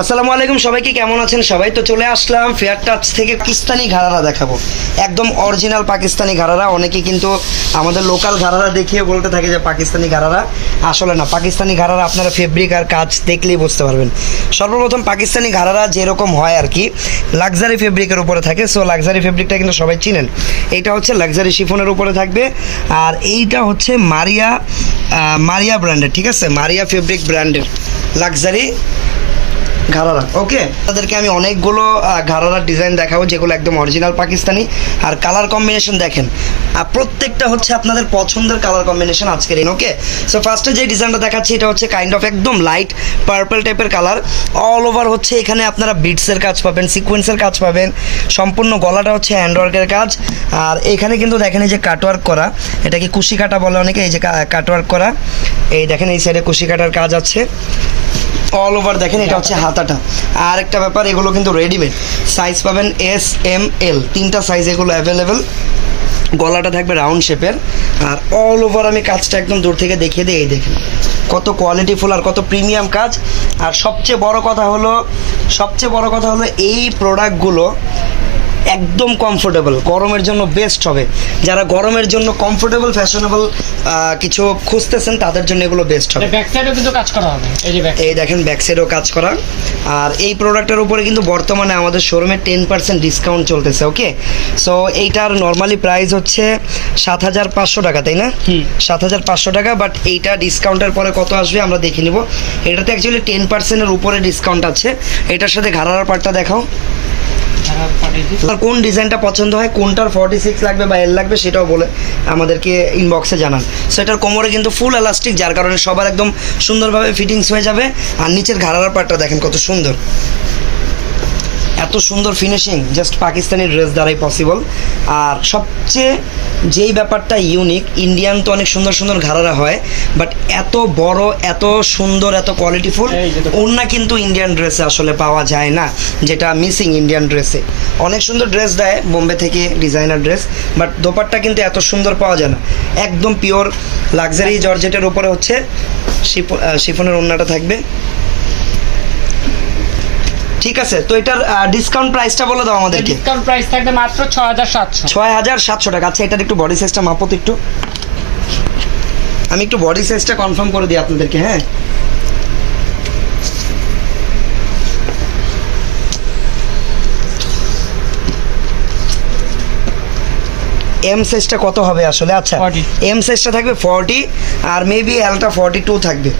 আসসালামু আলাইকুম, সবাইকে কেমন আছেন সবাই? তো চলে আসলাম ফেয়ার টাচ থেকে পাকিস্তানি ঘাড়ারা দেখাবো, একদম অরিজিনাল পাকিস্তানি ঘাড়ারা। অনেকে কিন্তু আমাদের লোকাল ঘাড়ারা দেখিয়ে বলতে থাকে যে পাকিস্তানি ঘাড়ারা, আসলে না। পাকিস্তানি ঘাড়ারা আপনারা ফেব্রিক আর কাজ দেখলেই বুঝতে পারবেন। সর্বপ্রথম পাকিস্তানি ঘাড়ারা যেরকম হয় আর কি, লাক্সারি ফেব্রিকের উপরে থাকে। সো লাক্সারি ফেব্রিকটা কিন্তু সবাই চিনেন। এইটা হচ্ছে লাক্সারি শিফনের উপরে থাকবে, আর এইটা হচ্ছে মারিয়া ব্র্যান্ডের, ঠিক আছে? মারিয়া ফেব্রিক ব্র্যান্ডের লাক্সারি ঘাড়ারা। ওকে, তাদেরকে আমি অনেকগুলো ঘাড়ারার ডিজাইন দেখাবো যেগুলো একদম অরিজিনাল পাকিস্তানি। আর কালার কম্বিনেশন দেখেন, প্রত্যেকটা হচ্ছে আপনাদের পছন্দের কালার কম্বিনেশন আজকের। ওকে, সো ফার্স্টে যে ডিজাইনটা দেখাচ্ছি এটা হচ্ছে কাইন্ড অফ একদম লাইট পার্পল টাইপের কালার। অল ওভার হচ্ছে এখানে আপনারা বিটসের কাজ পাবেন, সিকোয়েন্সের কাজ পাবেন। সম্পূর্ণ গলাটা হচ্ছে হ্যান্ডওয়ার্কের কাজ। আর এখানে কিন্তু দেখেন এই যে কাটওয়ার্ক করা, এটাকে কুশি কাটা বলে অনেকে। এই যে কাটওয়ার্ক করা, এই দেখেন এই সাইডে কুশি কাটার কাজ আছে। অল ওভার দেখেন, এটা হচ্ছে হাতাটা। আর একটা ব্যাপার, এগুলো কিন্তু রেডিমেড, সাইজ পাবেন এস এম এল, তিনটা সাইজ এগুলো অ্যাভেলেবেল। গলাটা থাকবে রাউন্ড শেপের। আর অল ওভার আমি কাজটা একদম দূর থেকে দেখিয়ে দিই। এই দেখেন কত কোয়ালিটিফুল আর কত প্রিমিয়াম কাজ। আর সবচেয়ে বড় কথা হলো এই প্রোডাক্টগুলো একদম কমফোর্টেবল, গরমের জন্য বেস্ট হবে। যারা গরমের জন্য কমফোর্টেবল ফ্যাশনেবল কিছু খুঁজতেছেন তাদের জন্য এগুলো বেস্ট হবে। ব্যাক সাইডেও কিন্তু কাজ করা হবে, এই দেখেন ব্যাক সাইডেও কাজ করা। আর এই প্রোডাক্টের উপরে কিন্তু বর্তমানে আমাদের শোরুমে 10% ডিসকাউন্ট চলতেছে। ওকে, সো এইটার নর্মালি প্রাইস হচ্ছে 7,500 টাকা, তাই না? 7,500 টাকা। বাট এইটা ডিসকাউন্টের পরে কত আসবে আমরা দেখে নিব। এটাতে অ্যাকচুয়ালি 10%-এর উপরে ডিসকাউন্ট আছে। এটার সাথে ঘাড়ার পাটটা দেখাও। আর কোন ডিজাইনটা পছন্দ হয়, কোনটার 46 লাগবে বা এল লাগবে সেটাও বলে আমাদেরকে ইনবক্সে জানান। সো এটার কোমরে কিন্তু ফুল এলাস্টিক, যার কারণে সবার একদম সুন্দরভাবে ফিটিংস হয়ে যাবে। আর নিচের ঘাড়ার পাটটা দেখেন কত সুন্দর, এত সুন্দর ফিনিশিং জাস্ট পাকিস্তানি ড্রেস দ্বারাই পসিবল। আর সবচেয়ে যেই ব্যাপারটা ইউনিক, ইন্ডিয়ান তো অনেক সুন্দর সুন্দর ঘাড়ারা হয়, বাট এত বড়, এত সুন্দর, এত কোয়ালিটিফুল ওড়না কিন্তু ইন্ডিয়ান ড্রেসে আসলে পাওয়া যায় না, যেটা মিসিং ইন্ডিয়ান ড্রেসে। অনেক সুন্দর ড্রেস দেয় বোম্বে থেকে, ডিজাইনার ড্রেস, বাট দোপাট্টা কিন্তু এত সুন্দর পাওয়া যায় না। একদম পিওর লাক্সারি জর্জেটের উপরে হচ্ছে শিফনের ওড়নাটা থাকবে। ঠিক আছে, তো এটার ডিসকাউন্ট প্রাইসটা বলে দাও আমাদেরকে। ডিসকাউন্ট প্রাইস থাকবে মাত্র 6,700 টাকা। আচ্ছা, এটার একটু বডি সাইজটা মাপো তো একটু। আমি একটু বডি সাইজটা কনফার্ম করে দিই আপনাদেরকে। হ্যাঁ, এম সাইজটা কত হবে আসলে? আচ্ছা, এম সাইজটা থাকবে 40, আর মেবি এলটা 42 থাকবে।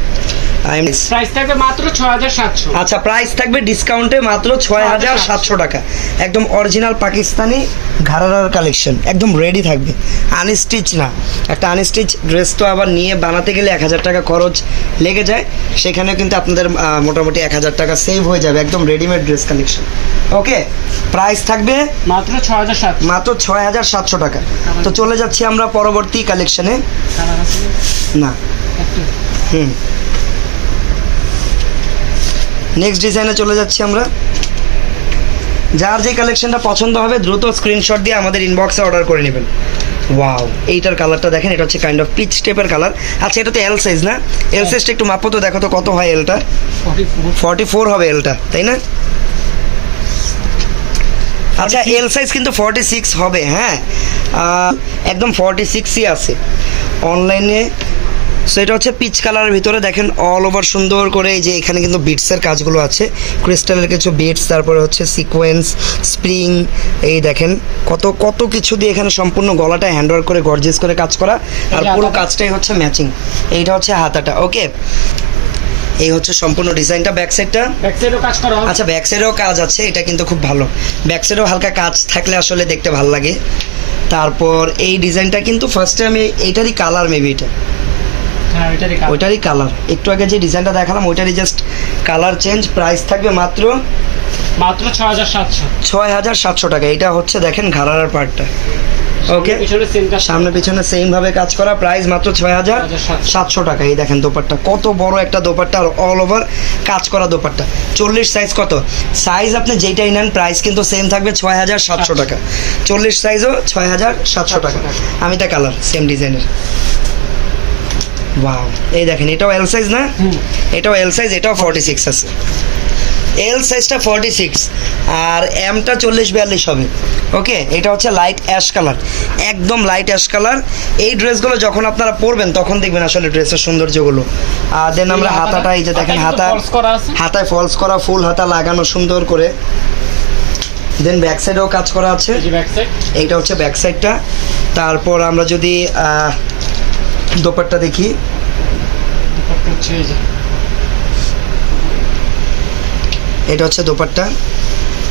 প্রাইস থাকবে মাত্র 6,700। আচ্ছা, প্রাইস থাকবে ডিসকাউন্টে মাত্র 6,700 টাকা। একদম অরিজিনাল পাকিস্তানি ঘাড়ারার কালেকশন, একদম রেডি থাকবে, আনস্টিচ না। একটা আনস্টিচ ড্রেস তো আবার নিয়ে বানাতে গেলে 1,000 টাকা খরচ লেগে যায়, সেখানে কিন্তু আপনাদের মোটামুটি 1,000 টাকা সেভ হয়ে যাবে। একদম রেডিমেড ড্রেস কালেকশন। ওকে, প্রাইস থাকবে মাত্র 6,700 টাকা। তো চলে যাচ্ছি আমরা পরবর্তী কালেকশনে। না, নেক্সট ডিজাইনে চলে যাচ্ছি আমরা। যার যে কালেকশনটা পছন্দ হবে দ্রুত স্ক্রিনশট দিয়ে আমাদের ইনবক্সে অর্ডার করে নেবেন। ওয়াও, এইটার কালারটা দেখেন, এটা হচ্ছে কাইন্ড অফ পিচ টাইপের কালার। আচ্ছা, এটা তো এল সাইজ না? এল সাইজটা একটু মাপো তো, দেখো তো কত হয় এলটা। 44 হবে এলটা, তাই না? আচ্ছা, এল সাইজ কিন্তু 46 হবে। হ্যাঁ, একদম 46ই আছে অনলাইনে। সো এটা হচ্ছে পিচ কালারের ভিতরে দেখেন অল ওভার সুন্দর করে। এই যে এখানে কিন্তু বিটসের কাজগুলো আছে, ক্রিস্টালের কিছু বিটস, তারপরে হচ্ছে সিকোয়েন্স, স্প্রিং, এই দেখেন কত কত কিছু দিয়ে এখানে সম্পূর্ণ গলাটা হ্যান্ডওয়ার্ক করে গর্জিয়াস করে কাজ করা। আর পুরো কাজটাই হচ্ছে ম্যাচিং। এইটা হচ্ছে হাতাটা। ওকে, এই হচ্ছে সম্পূর্ণ ডিজাইনটা। ব্যাক সাইডটা, কাজ করা। আচ্ছা, ব্যাক সাইডেও কাজ আছে, এটা কিন্তু খুব ভালো। ব্যাক সাইডেও হালকা কাজ থাকলে আসলে দেখতে ভালো লাগে। তারপর এই ডিজাইনটা কিন্তু ফার্স্টে আমি এইটারই কালার, মেবি এটা ওইটারই কালার, একটু আগে যে ডিজাইনটা দেখালাম ওইটারই জাস্ট কালার চেঞ্জ। প্রাইস থাকবে মাত্র 6,700 টাকা। এটা হচ্ছে দেখেন ঘাড়ার পার্টটা। ওকে, সামনে পিছনে সেম ভাবে কাজ করা। প্রাইস মাত্র 6,700 টাকা। এই দেখেন দোপাট্টা, কত বড় একটা দোপাট্টা, আর অল ওভার কাজ করা দোপাট্টা। 40 সাইজ, কত সাইজ আপনি যেটাই নেন প্রাইস কিন্তু সেম থাকবে 6,700 টাকা। 40 সাইজও 6,700 টাকা। আমি এটা কালার সেম ডিজাইনের। ওয়াও, এই দেখেন এটাও এল সাইজ না? এটাও এল সাইজ, এটাও 46 আছে। এল সাইজটা 46 আর এমটা 40-42 হবে। ওকে, এটা হচ্ছে লাইট অ্যাশ কালার, একদম লাইট অ্যাশ কালার। এই ড্রেসগুলো যখন আপনারা পরবেন তখন দেখবেন আসলে ড্রেসের সৌন্দর্যগুলো। আর দেন আমরা হাতাটা, এই যে দেখেন হাতায় ফলস করা, ফুল হাতা লাগানো সুন্দর করে। দেন ব্যাক সাইডেও কাজ করা আছে, এইটা হচ্ছে ব্যাক সাইডটা। তারপর আমরা যদি দোপাট্টা দেখি, এটা হচ্ছে দোপাট্টা,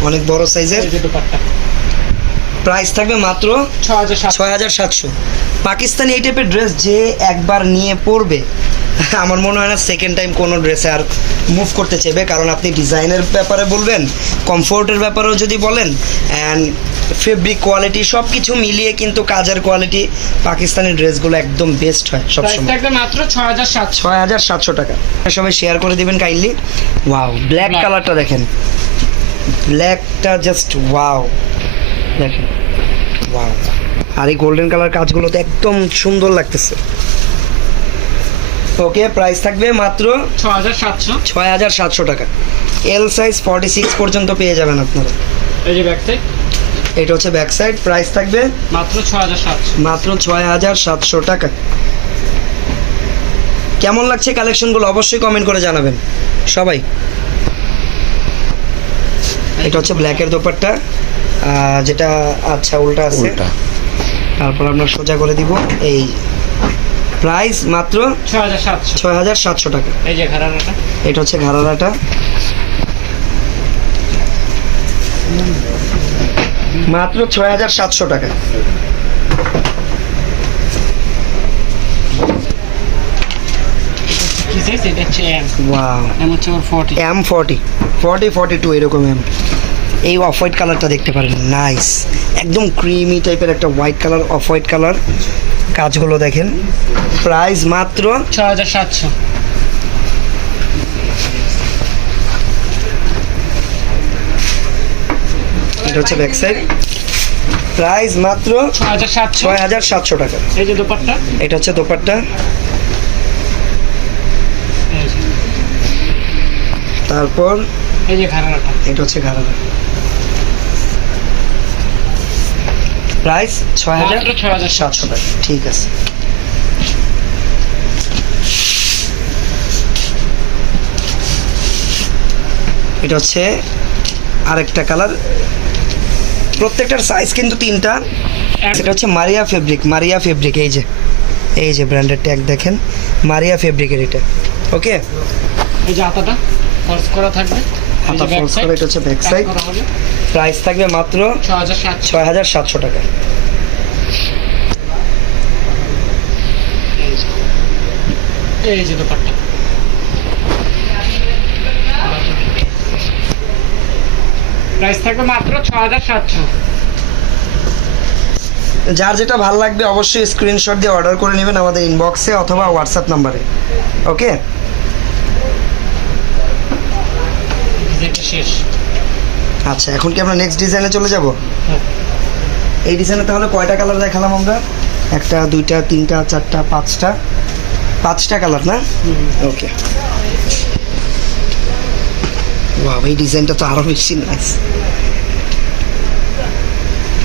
অনেক বড় সাইজের। প্রাইস থাকবে মাত্র ৬,৭০০। পাকিস্তানি এই টাইপের ড্রেস যে একবার নিয়ে পরবে, আমার মনে হয় না সেকেন্ড টাইম কোনো ড্রেসে আর মুভ করতে চাইবে। কারণ আপনি ডিজাইনের ব্যাপারে বলবেন, কমফোর্টের ব্যাপারেও যদি বলেন, অ্যান্ড ফেব্রিক কোয়ালিটি সব কিছু মিলিয়ে কিন্তু কাজের কোয়ালিটি পাকিস্তানি ড্রেসগুলো একদম বেস্ট হয় সবসময়। মাত্র ৬,৭০০ টাকা। সবাই শেয়ার করে দিবেন কাইন্ডলি। ওয়াও, ব্ল্যাক কালারটা দেখেন, ব্ল্যাকটা জাস্ট ওয়াও, দেখেন ওয়াও। আর এই গোল্ডেন কালার কাজগুলো তো একদম সুন্দর লাগতেছে। ওকে, প্রাইস থাকবে মাত্র ৬,৭০০ টাকা। এল সাইজ 46 পর্যন্ত পেয়ে যাবেন আপনারা। এই যে ব্যাক সাইড, এটা হচ্ছে ব্যাক সাইড। প্রাইস থাকবে মাত্র ৬,৭০০, মাত্র ৬,৭০০ টাকা। কেমন লাগছে কালেকশনগুলো অবশ্যই কমেন্ট করে জানাবেন সবাই। এটা হচ্ছে ব্ল্যাকের দোপাট্টা, যেটা আচ্ছা উল্টা আছে। তারপর আমরা সোজা করে দিব। এই প্রাইস মাত্র ৬,৭০০ টাকা। এই যে ঘাড়ারাটা, এটা হচ্ছে ঘাড়ারাটা, মাত্র ৬,৭০০ টাকা। ওয়াও, M40 42 এরকম এম। এই অফ হোয়াইট কালারটা দেখতে পারেন, নাইস, একদম ক্রিমি টাইপের একটা white colour, off white colour. কাজগুলো দেখেন। প্রাইস মাত্র ৬,৭০০। এটা হচ্ছে ব্যাক সাইড। প্রাইস মাত্র ৬,৭০০ টাকা। এই যে দোপাট্টা, এটা হচ্ছে দোপাট্টা। তারপর এই যে ঘাড়ারাটা, এটা হচ্ছে ঘাড়ারা। প্রাইস ৬,৭০০ টাকা। ঠিক আছে। এটা হচ্ছে আরেকটা কালার, প্রত্যেকটার সাইজ কিন্তু 3টা। এটা হচ্ছে মারিয়া ফেব্রিক, এই যে ব্র্যান্ডের ট্যাগ দেখেন, মারিয়া ফেব্রিকের এটা। ওকে, এই যে হাতাটা ফলস করা থাকবে, হাতা ফলস করা। এটা হচ্ছে ব্যাক সাইড। প্রাইস থাকবে মাত্র ৬,৭০০ টাকা। এই যে দোপাট্টা, প্রাইস থাকবে মাত্র ৬,৭০০। যার যেটা ভালো লাগবে অবশ্যই স্ক্রিনশট দিয়ে অর্ডার করে নেবেন আমাদের ইনবক্সে অথবা হোয়াটসঅ্যাপ নাম্বারে। ওকে, শেষ। আচ্ছা, এখন কি আমরা নেক্সট ডিজাইনে চলে যাব? এই ডিজাইনে তাহলে কয়টা কালার দেখালাম আমরা? 1 2 3 4 5টা কালার না? ওকে, ওয়াও, এই ডিজাইনটা তো আরো বেশি নাইস।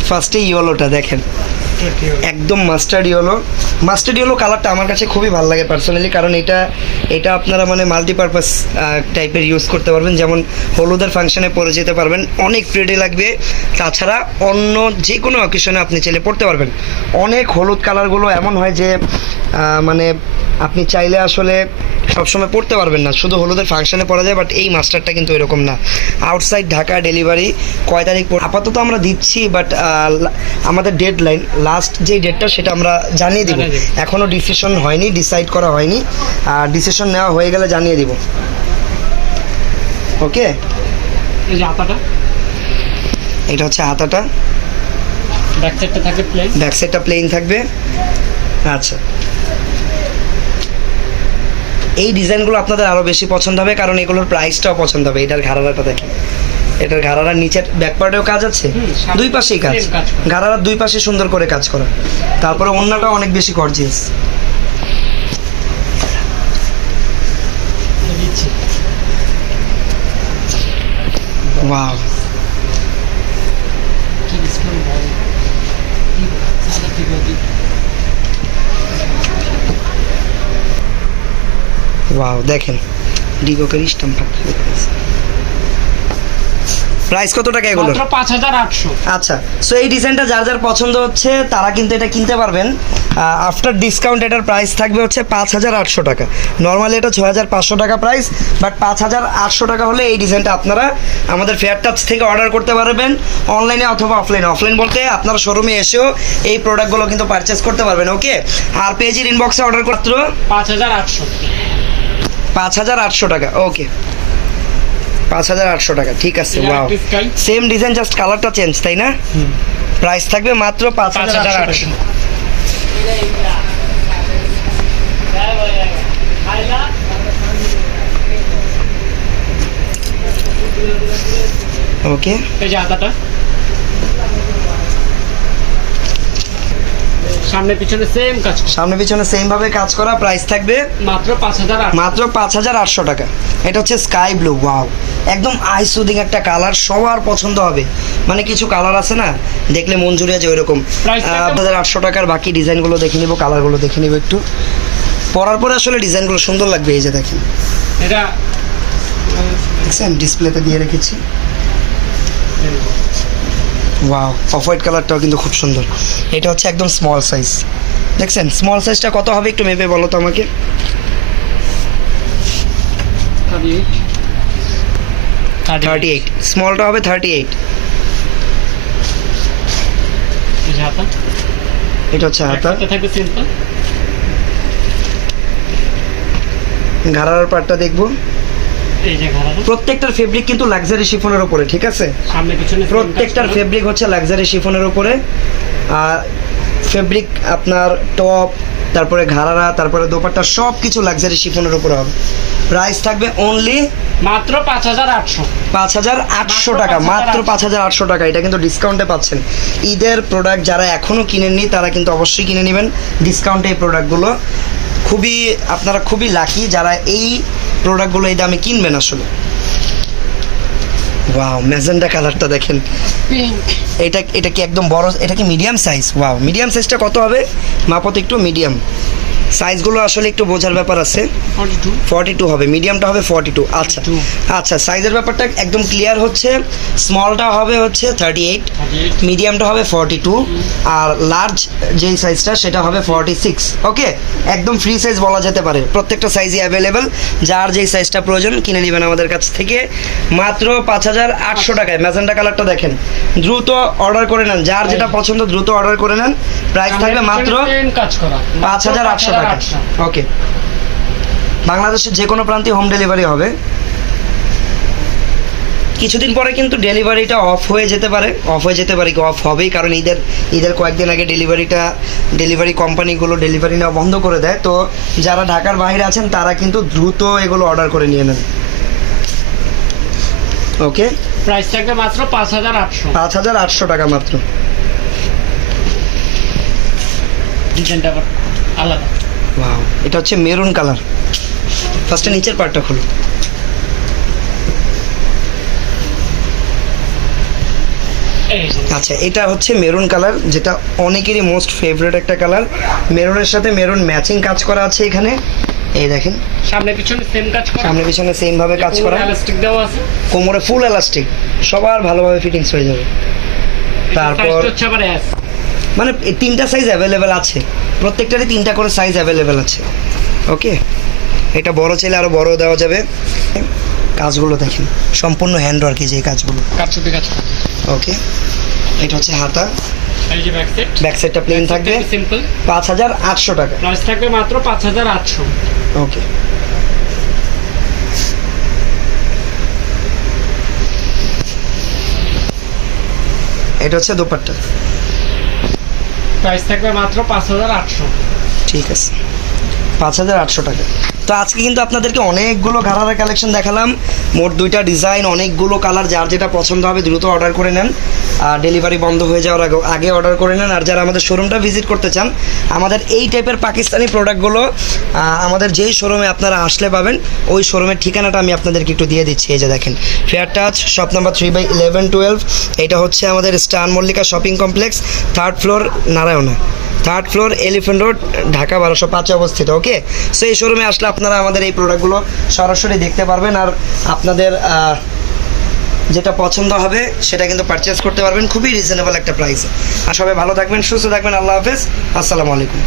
ফার্স্টে ইয়েলোটা দেখেন, একদম মাস্টার্ড ইয়েলো কালারটা আমার কাছে খুবই ভালো লাগে পার্সোনালি। কারণ এটা আপনারা মানে মাল্টিপারপাস টাইপের ইউজ করতে পারবেন, যেমন হলুদের ফাংশনে পরে যেতে পারবেন, অনেক প্রিটি লাগবে। তাছাড়া অন্য যে কোনো অকেশনে আপনি চাইলে পরতে পারবেন। অনেক হলুদ কালারগুলো এমন হয় যে মানে আপনি চাইলে আসলে সবসময় পড়তে পারবেন না, শুধু হলুদের ফাংশনে পরা যায়। বাট এই মাস্টারটা কিন্তু এরকম না। আউটসাইড ঢাকা, ডেলিভারি কয় তারিখ আপাতত আমরা দিচ্ছি, বাট আমাদের ডেডলাইন লাস্ট যে ডেটটা সেটা আমরা জানিয়ে দিব। এখনও ডিসিশন হয়নি, ডিসাইড করা হয়নি, আর ডিসিশন নেওয়া হয়ে গেলে জানিয়ে দিব। ওকে, এই যে হাতাটা, এটা হচ্ছে হাতাটা। ব্যাক সাইডটা থাকবে প্লেন, ব্যাক সাইডটা প্লেন থাকবে। আচ্ছা, এই ডিজাইনগুলো আপনাদের আরও বেশি পছন্দ হবে, কারণ এগুলোর প্রাইসটাও পছন্দ হবে। এটার ঘাড়ারাটা দেখেন, এটার ঘাড়ারার নিচের ব্যাক পার্টেও কাজ আছে, দুই পাশেই কাজ, ঘাড়ারার দুই পাশে সুন্দর করে কাজ করা। তারপরে ওড়নাটা অনেক বেশি গর্জিয়াস। ওয়াও, কি ডিসকাউন্ট বল, কি সাদা কি বলি। ওয়াও দেখেন ডিগোকের স্ট্যাম্প। প্রাইস কত টাকা এগুলোর? মাত্র 5800। আচ্ছা, সো এই ডিজাইনটা যার যার পছন্দ হচ্ছে তারা কিন্তু এটা কিনতে পারবেন। আফটার ডিসকাউন্ট এটার প্রাইস থাকবে হচ্ছে 5800 টাকা। নর্মালি এটা 6500 টাকা প্রাইস, বাট 5800 টাকা হলে এই ডিজাইনটা আপনারা আমাদের ফেয়ার টাচ থেকে অর্ডার করতে পারবেন, অনলাইনে অথবা অফলাইনে। অফলাইন বলতে আপনারা শোরুমে এসেও এই প্রোডাক্টগুলো কিন্তু পারচেস করতে পারবেন। ওকে, আর পেজের ইনবক্সে অর্ডার মাত্র 5800। 5800 টাকা। ওকে, 5800 টাকা, ঠিক আছে। ওয়াও, সেম ডিজাইন, জাস্ট কালারটা চেঞ্জ, তাই না? প্রাইস থাকবে মাত্র 5800। ওকে, এই যে আদাটা সামনে পিছনে সেম কাজ, সামনে পিছনে সেম ভাবে কাজ করা। প্রাইস থাকবে মাত্র 5800। মাত্র 5800 টাকা। এটা হচ্ছে স্কাই ব্লু। ওয়াও, একদম আই সুদিং একটা কালার, সবার পছন্দ হবে। মানে কিছু কালার আছে না, দেখলে মন জুড়ে যায় ওইরকম। Price থাকবে 5800 টাকার। বাকি ডিজাইনগুলো দেখে নিব, কালারগুলো দেখে নিব একটু। পরার পরে আসলে ডিজাইনগুলো সুন্দর লাগবে। এই যে দেখেন, এটা দেখছেন ডিসপ্লেতে দিয়ে রেখেছি। ওয়াও, অফ হোয়াইট কালারটাও কিন্তু খুব সুন্দর। এটা হচ্ছে একদম স্মল সাইজ। দেখছেন স্মল সাইজটা কত হবে একটু মেপে বলো তো আমাকে। 38। স্মলটা হবে 38। এই যে হাতা, এটা হচ্ছে হাতা। এটা থাকবে সিম্পল। ঘাড়ার পার্টটা দেখবো। এই যে ঘাড়াটা প্রত্যেকটার ফেব্রিক কিন্তু লাক্সারি শিফনের উপরে, ঠিক আছে? সামনে পিছনে same প্রত্যেকটার কাজ করা। ফেব্রিক হচ্ছে লাক্সারি শিফনের উপরে। আর ফেব্রিক আপনার টপ, তারপরে ঘাড়ারা, তারপরে দোপাট্টা সব কিছু লাক্সারি শিফনের উপরে হবে। প্রাইস থাকবে অনলি মাত্র 5800। 5800 টাকা। মাত্র 5800 টাকা। এটা কিন্তু ডিসকাউন্টে পাচ্ছেন। ঈদের প্রোডাক্ট যারা এখনও কিনেননি তারা কিন্তু অবশ্যই কিনে নেবেন ডিসকাউন্টে এই প্রোডাক্টগুলো। খুবই আপনারা খুবই লাকি যারা এই প্রোডাক্টগুলো এই দামে কিনবেন আসলে। ওয়াও, ম্যাজেন্ডা কালারটা দেখেন। পিঙ্ক, এটা কি একদম বড়? এটা কি মিডিয়াম সাইজ? ওয়াও, মিডিয়াম সাইজটা কত হবে মাপত একটু? মিডিয়াম সাইজগুলো আসলে একটু বোঝার ব্যাপার আছে। 42। 42 হবে, মিডিয়ামটা হবে 42। আচ্ছা 42 আচ্ছা, সাইজের ব্যাপারটা একদম ক্লিয়ার হচ্ছে। স্মলটা হবে হচ্ছে 38, মিডিয়ামটা হবে 42, আর লার্জ যেই সাইজটা সেটা হবে 46। ওকে, একদম ফ্রি সাইজ বলা যেতে পারে। প্রত্যেকটা সাইজই অ্যাভেলেবেল, যার যেই সাইজটা প্রয়োজন কিনে নেবেন আমাদের কাছ থেকে মাত্র 5800 টাকায়। ম্যাজেন্ডা কালারটা দেখেন, দ্রুত অর্ডার করে নেন, যার যেটা পছন্দ দ্রুত অর্ডার করে নেন। প্রাইস থাকবে মাত্র সেম কাজ করা, 5800 টাকা। ওকে, বাংলাদেশের যে কোনো প্রান্তে হোম ডেলিভারি হবে। কিছুদিন পরে কিন্তু ডেলিভারিটা অফ হয়ে যেতে পারে, কি অফ হবেই, কারণ ঈদের কয়েকদিন আগে ডেলিভারি কোম্পানিগুলো ডেলিভারি নেওয়া বন্ধ করে দেয়। তো যারা ঢাকার বাইরে আছেন তারা কিন্তু দ্রুত এগুলো অর্ডার করে নিয়ে নেন। ওকে, প্রাইস থাকবে মাত্র 5800। 5800 টাকা মাত্র। ডিজাইনটা আবার আলাদা। ওয়াও, এটা হচ্ছে মেরুন কালার। ফার্স্টে নিচের পার্টটা খুলো। এই যে আচ্ছা, এটা হচ্ছে মেরুন কালার, যেটা অনেকেরই মোস্ট ফেভারিট একটা কালার। মেরুনের সাথে মেরুন ম্যাচিং কাজ করা আছে এখানে। এই দেখেন, সামনে পিছনে সেম কাজ করা, সামনে পিছনে সেম ভাবে কাজ করা। ইলাস্টিক দেওয়া আছে, কোমরে ফুল এলাস্টিক, সবার ভালোভাবে ফিটিংস হয়ে যাবে। তারপর সাইজটা হচ্ছে আবার এস। মানে এই তিনটা সাইজ অ্যাভেলেবেল আছে, প্রত্যেকটারই 3টা করে সাইজ অ্যাভেলেবেল আছে। ওকে, এটা বড় চাইলে আরো বড় দেওয়া যাবে। কাজগুলো দেখেন, সম্পূর্ণ হ্যান্ডওয়ার্কে যে কাজগুলো। কাটছুটি কাজ। ওকে, এটা হচ্ছে হাতা। এই যে ব্যাক সেট, ব্যাক সাইডটা প্লেন থাকবে। সিম্পল। 5800 টাকা। প্রাইস থাকবে মাত্র 5800। ওকে, এটা হচ্ছে দোপাট্টা। প্রাইস থাকবে মাত্র 5800। ঠিক আছে, 5800 টাকা। তো আজকে কিন্তু আপনাদেরকে অনেকগুলো ঘাড়ারা কালেকশন দেখালাম, মোট 2টা ডিজাইন, অনেকগুলো কালার। যার যেটা পছন্দ হবে দ্রুত অর্ডার করে নেন, আর ডেলিভারি বন্ধ হয়ে যাওয়ার আগে অর্ডার করে নেন। আর যারা আমাদের শোরুমটা ভিজিট করতে চান, আমাদের এই টাইপের পাকিস্তানি প্রোডাক্টগুলো আমাদের যেই শোরুমে আপনারা আসলে পাবেন, ওই শোরুমের ঠিকানাটা আমি আপনাদেরকে একটু দিয়ে দিচ্ছি। এই যে দেখেন, ফেয়ার টাচ শপ নাম্বার 3/11-12। এটা হচ্ছে আমাদের star Mallika shopping complex, 3rd floor, Narayana, 3rd floor, elephant road, Dhaka 1205 অবস্থিত। ওকে, সো এই শোরুমে আসলে আপনারা আমাদের এই প্রোডাক্টগুলো সরাসরি দেখতে পারবেন, আর আপনাদের যেটা পছন্দ হবে সেটা কিন্তু পারচেস করতে পারবেন খুবই রিজনেবল একটা প্রাইসে। আর সবাই ভালো থাকবেন, সুস্থ থাকবেন, আল্লাহ হাফেজ, আসসালামু আলাইকুম।